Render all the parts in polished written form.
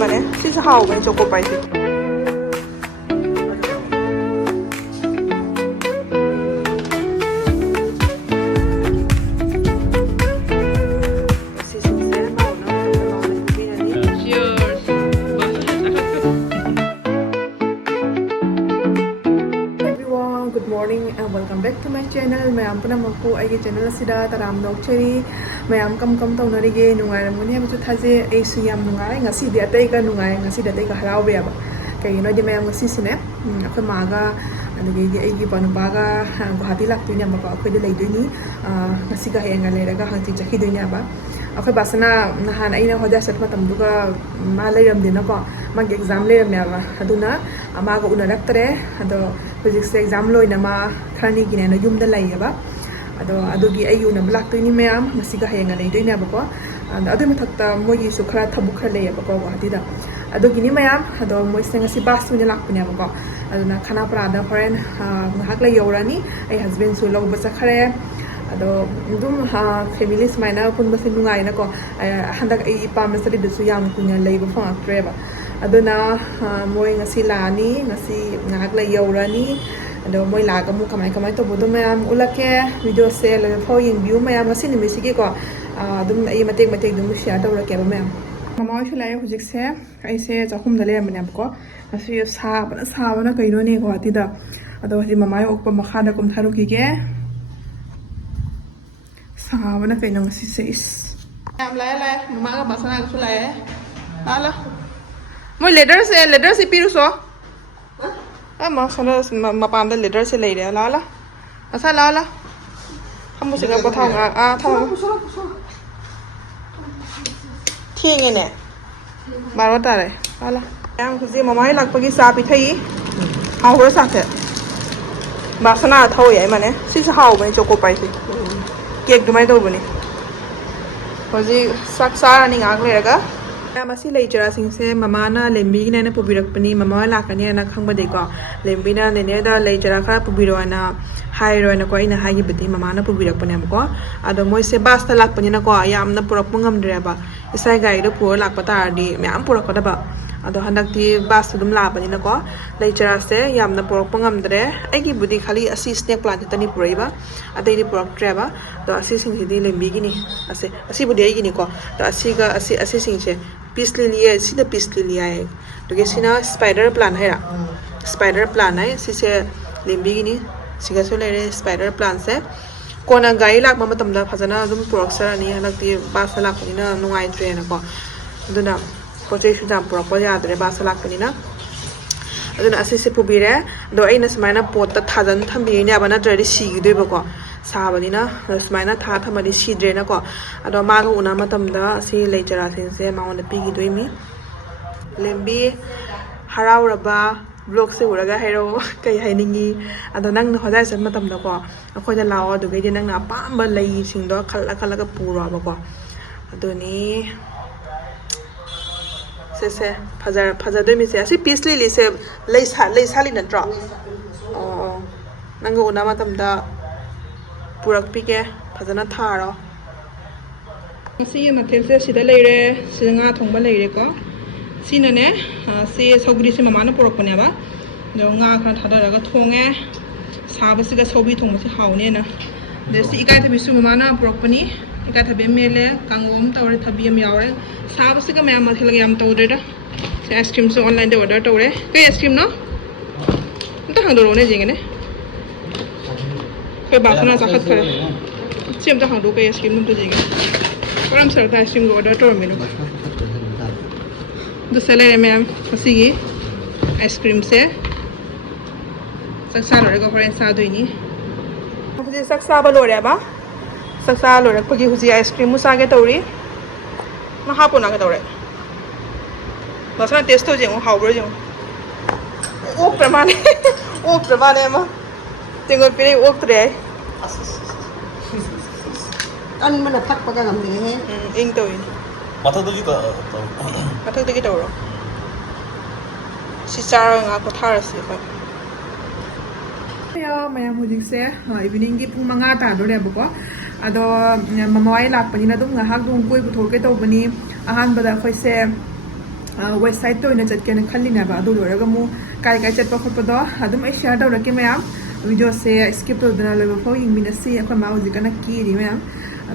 ꯃꯥꯅꯦ ꯁꯤꯁꯨ ꯍꯥꯎꯕꯅꯦ choco ꯄꯥꯏꯁꯦ Good morning and welcome back to my channel. Mayam punamaku aigi channel asida taram nokchari mayam kam taunarige nungairamuni habisu thaje ai su yam nungai ngasi di atai ka nungai ngasi da tai ka harawe aba kaino di mayam ngasi sine akhoi maga adagi di aigi panupaga guhati laktuini aba akhoi di leiduni ngasi ga henga leiraga hangti chakhiduini aba akhoi basana nahan aina hoda sat matam duga ma leiramdina ko magi exam leiram aba aduna amaga unaraktre ado physics exam loina ma khani gine na yumda laiyaba ado adugi ayuna black toini mayam masiga henga leidoina bako ado mathakta mogi su khara thabu khara leiyaba ko hatida adugi ni mayam ado moi senga si bus tuni lakpune bako aduna khana prada foreign ngahak lai yorani ai husband su lo bacha khare ado dum family smaina pun basi nungai na ko handak ai pam sari du yang kunya leiba phang treba aduna moi ngasi lani ngasi ngahak lai yorani ado moi laga mu kamai to bodo mayam ulake video se le fo yin view mayam ngasi ni misigi ko dum ai matek dum share tawra ke ba mayam mama shu lai hujik se ai se chahum da le mane ko ngasi sa bana kaino ne ko atida ado hi mama okpa makha da kum tharu ki ge sa bana kaino ngasi se is am lai mama ga basana ga su lai ala moi leader se piru so ama sana mapanda leader se lei de la asa la hamu se ga pathau nga thau thienge ne maro ta re la yang khuji mama hi lakpa gi sa pi thai hau ro sa the basana thau yai mane si sa hau mai choco pai si cake du mai do bani hoji sak sa ni ngak le ga masi leijara singse mama na lembi gi na pubirakpani mama lakani na khangbade ko lembi na ne da leijara kha pubiro na hairo na ko ina hagi bati mama na pubirakpani ko ado moi se bas ta lakpani na ko yam na purak pungam dre ba isai gai do pur lakpata di myam purak ko da ba ado handak ti bas dum la bani na ko leijara se yam na purak pungam dre ai gi budi khali asi snake plant ta ni purai ba adai ni purak tre ba do asi sing di lembi gi ni asi budi ai gi ni ko to asi ga asi sing che peace lily si the peace lily ai to ge sina spider plant hai ra spider plant ai si se lembi gi ni siga so le spider plant se kona gai lak ma matam da phajana dum product sara ni halak ti ba salak ni na nungai tre na ko aduna project su dam pro ya dre ba salak ni na aduna asi se pubire do ai na smaina pot ta thajan thambi ni abana dre si gi doi ba ko sabani na smaina tha thamani si dre na ko ado ma ga una matam da si leijara sin se ma on pi gi doi mi lembi harau raba vlog se uraga hero kai hainingi ado nang na hodai san matam da ko akhoi da lao do ge nang na pamba lei sing do khala ga puro ba ko ado ni se phajar doi mi se asi peace lily se lei sa li na dra nang ga una matam da purak pi ke phajana tharo si mathel se sida leire singa thongba leire ko sina ne se sogri se mama na purak ne ba do nga khan thada ga thonge sabu se ga sobi thong se haune na de si ikai thabi su mama na purak pani ikai thabi mele kangom tawre thabi am yaure sabu se ga mama thil ga yam tawre da se ice cream se online de order tawre kai ice cream no ta hang do ro ne jing ne kai basana sakhat kare sim ta hang do kai ice cream num to jing karam sar ta ice cream go order tawre me no do sele ma'am asigi ice cream se saksa lore ko friend sa do ni huji saksa ba lore ba saksa lore ko gi huji ice cream musa ge tawri ma ha puna ge tawre basana taste to jeng how bro jeng ok pramane ma tingol pire ok tre ăn mà là phát qua cái làm gì hết ing to in 마타도기가 마타도기 tawro si chara nga ko tharasi ba ya mayam hujik se evening gi pung manga ta do le bako ado mamawai lak pani na dum nga hak dum koi bu thor ke to bani ahan bada khoi se Westside ตัวเนี่ยจัดการคันลินะบ่ดูเลยก็มูไกลๆจัดปะคนปะดอดูไม่แชร์ดาวรักไหมครับวิดีโอเสียสกิปตัวเดินเลยเพราะยิงมีนัสซี่คนมาอุจิกันนักกีดีไหมครับ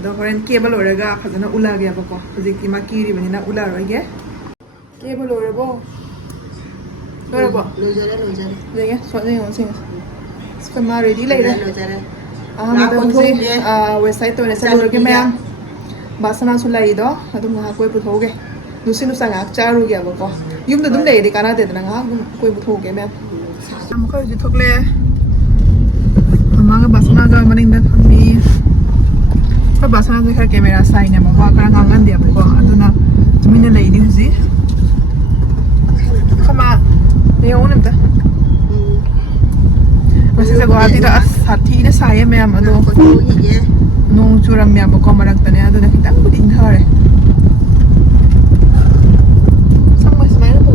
ดูคนนั้นเคเบิลเลยก็พัฒนาอุลาเกียบก็อุจิกิมากีดีมันนะอุลาเลยแกเคเบิลเลยบ่เลยบ่เลยไงสวัสดีครับสิคนมา ready เลยเลยมาดูสิWestside ตัวเนี่ยสะดวกไหมครับBasana สุดเลยดอดูมาคุยพูดโอเคดูสินุสังกัดจารุเกียบก็ยุ่งแต่ดุมเลยดีกันนะเด็ดนะฮะคุยพูดโอเคไหมทำก็อยู่ทุกเลยมาก็Basanaก็มันอินเดียทำนี้ก็Basanaก็แค่แคมราใส่เนี่ยมาว่าการงานเดียบก็อันนั้นจะมีอะไรดีสิเข้ามาเดี๋ยวนั่นแต่มาสิจะก็อาทิตย์ละสัตย์ที่เนี่ยใส่ไหมอ่ะมาดูนงจูรามีอ่ะบอกมาดักตัวเนี่ยดูนะคิดตั้งบุดินเท่าไร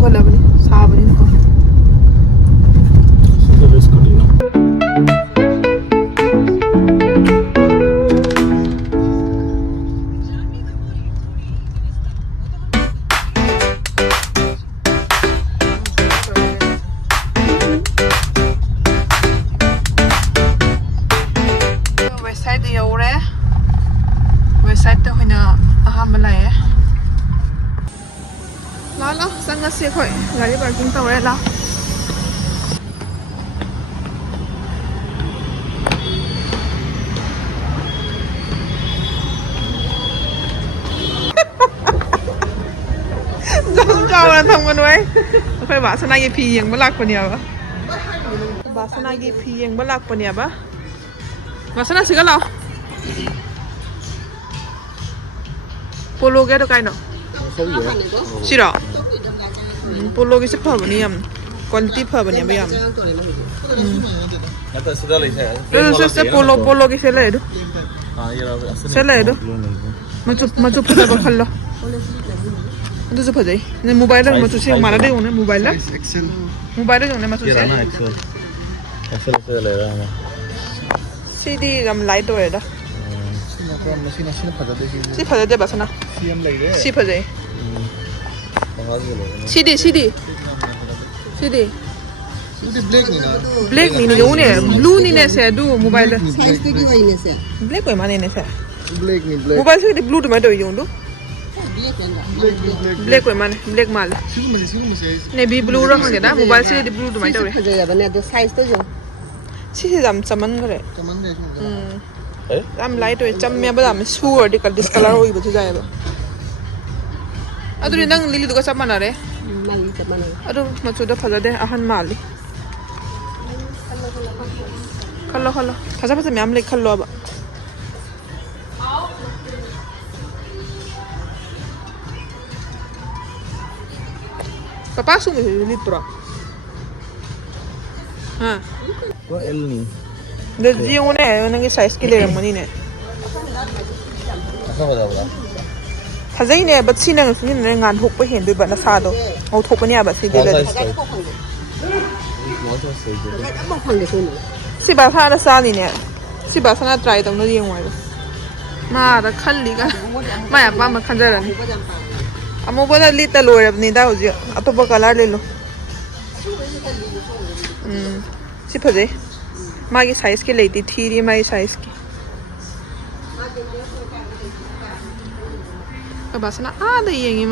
Kalau beli, sahabat ini kok. Sudah sekali no. Westside dia ore. Westside tu hina aham belai ya. Lo sang xe khỏi gari parking tàu đấy lo chào là thằng con nuôi phải bảo Basana cái phi yang belak punya apa Basana cái phi yang belak punya apa Basana sih kalau polo cái đó cái nó 싫어. 볼록이 싶어버니 얌. 퀄리티 퍼버니 얌. Nanti sudah lagi 그래서 볼록이 셀레도. 셀레도. 맞죠 퍼다 칼로. 근데 저 퍼지. 내 모바일은 맞죠 지금 말아 되고 네 모바일라. 모바일은 좀 맞죠. Kirana Excel. Excel sudah lagi. CD 감 라이트에다. 시 퍼다 돼 Basana. 시 퍼지. CD black ni ni one blue ni ne se du mobile size tu di wai ne se black ko mane ne se Black ni black. mobile se blue tu ma do yung du black ko mane black mal ne bi blue ro hang da mobile se di blue tu ma do re je ya bane do size to jo si jam chaman gare Eh? am light to cham me ba am sure di kal discolor hoi bu jaya ba aduri nang lili du ka chamana re mang ta mana adu machu da phaja de ahan mali khallo phaja phaja me am le khallo ba papa su me lili tura ha Ko L ni. de ji one nang size ke le mani ne Apa dah bola? Hazai ne bat sinang sin ne ngan hok pa hen doi ba na sa do au thok pa ne ba si de le ba phang de so ni si ba sa na sa ni ne si ba sa na try tong no yeng wai ma da khan li ga ma ya pa ma khan ja ran amo ba li ta lo rab ni da ho ji ato ba color le lo si pha je ma gi size ke le ti thi ri ma gi size ke ka Basana da yengi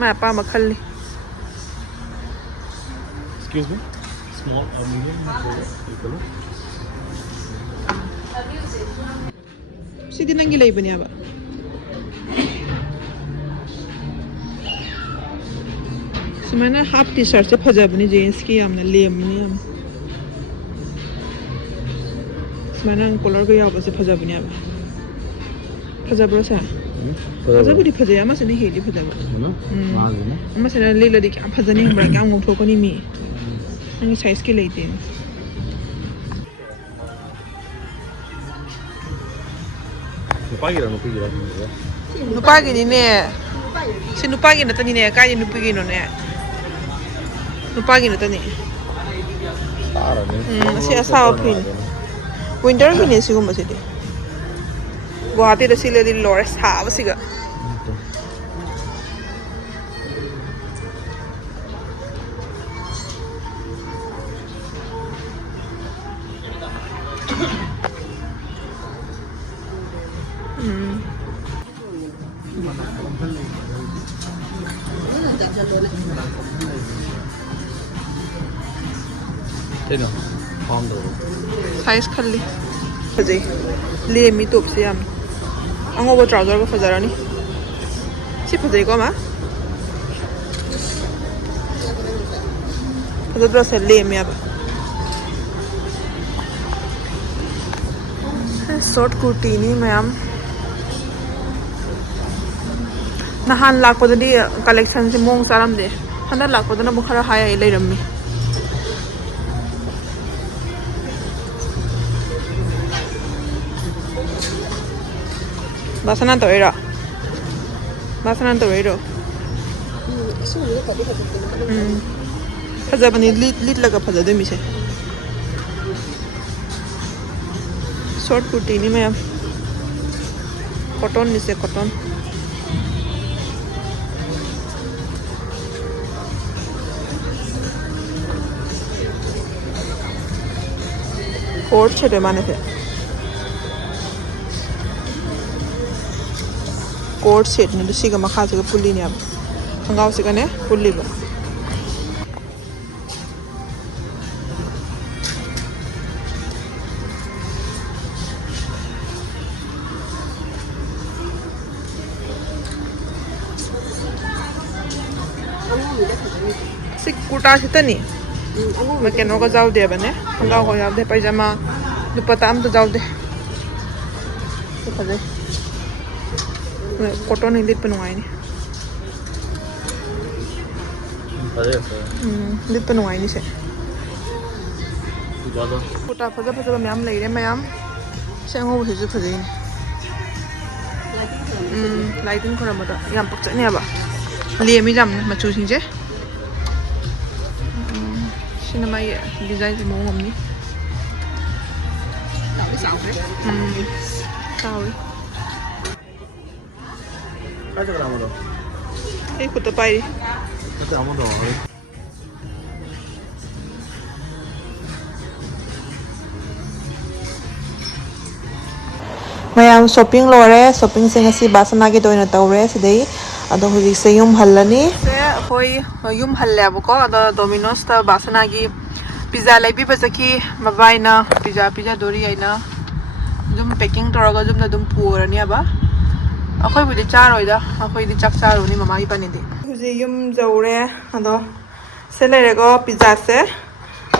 ma pa ma khal li Excuse me. Small or medium? Equal. si din ang gilay ba niya ba Sumana half t-shirt se phaja bani jeans ki amna lem ni am Sumana color ko yaw ba se phaja bani ba phaja bro sa phaja budi phaja ama se ni he di phaja ba Mana? Mahal ni. ama se na lela di ka phaja ni bra ka ngom thoko ni mi ang size ki leite Pagi dah nak pergi dah. nupagi ni ne si nupagi na tani ne ka ni nupagi no ne nupagi na tani Parah ni. si asawa pin winter pin ni siguro masidi Guwahati da sila di Lores ha ba siga luôn đấy. Thế nào? Con đồ. 사이즈 칼리 그지 리엠이 또 없어요 앙어버 트라우저가 파자라니 싶어져 이거 마 그래서 들어서 리엠이야 봐 short kurti नहीं ma'am नहान लापदनी collection से मोंग सारम दे हंदा लापदना बुखारा हाय ले rummy बासना तो era बासना तो arrow 수는 거기 가졌거든. फजाबनी लीट लगा फजा दे मिसे short kurti नहीं ma'am cotton निसे cotton coat छेड़े माने थे कोट सेट ने दूसरी का मखा से का पुल्ली ने अब हंगाव से का ने पुल्ली बा कुर्ता से तनी मैं केनो का जाऊ दे बने हंगाव को जाऊ दे पैजामा दुपट्टा हम तो जाऊ दे तो फजे कॉटन ही लिट पनुआई नहीं लिट पनुआई नहीं से कुर्ता फजे फजे मैम ले रहे मैम सेंगो से फजे लाइटिंग खरा मत याम पक्चने अब लिए मी जाम मचू सिंजे सिनेमा ये डिजाइन से मोह हमनी सावी काय चला आम्हाला हे कुठं पायरी ते आम्हाला मैम शॉपिंग लोरे शॉपिंग से ngasi basana के दोइना तौरे सिदई अदो हुजिक से युम हल्लनी से होई युम हल्लेबको अदो डोमिनोस ता basana की पिज्जा लेबी बजकी मबाइना पिज्जा दोरी आइना जुम पैकिंग तौरगा जुम दुम पुरनी अब अखोय बुदि चारोइदा अखोय दि चक चारोनी ममा इबानिदि हुजि युम जौरे अदो से लेरेगो पिज्जा से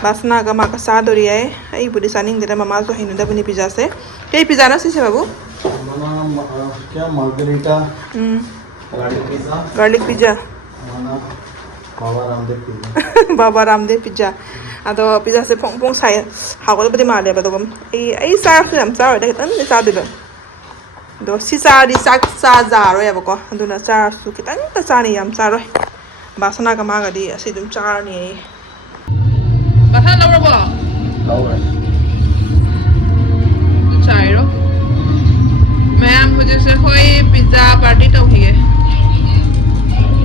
basana का माका सादोरी आइ आई बुदि सानिंग देदा ममा जो हिनुदा बनि पिज्जा से के पिज्जा ना सिसे बाबू मामा क्या margarita garlic pizza Baba Ramdev pizza अदो पिज्जा से फोंग फोंग साइ हागो बदि माले बदो बम आई सार फिल्म चार दे तन सा दिबो दो सिसा दि साक सा जारो याबको अदुना चार सु कितन त चानी याम चारो basana का मागा दि असि दुम चारनी basana लौरबो लौरे चाइरो मैम मुझे से कोई पिज्जा पार्टी तो ही है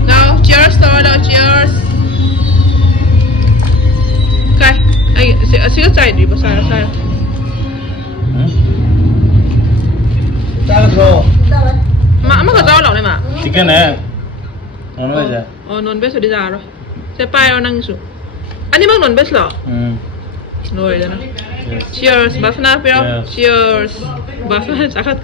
now cheers to all cheers काय आई असि का चाइ दि basana सारा चाल थ्रो मा मा का जाओ लाउने मा चिकन है नॉन वेज है नॉन वेज 어디 자로 से पायो नंगसु 아니 막 नॉन वेज लो 노이잖아 cheers basana पे요 cheers basana 자갓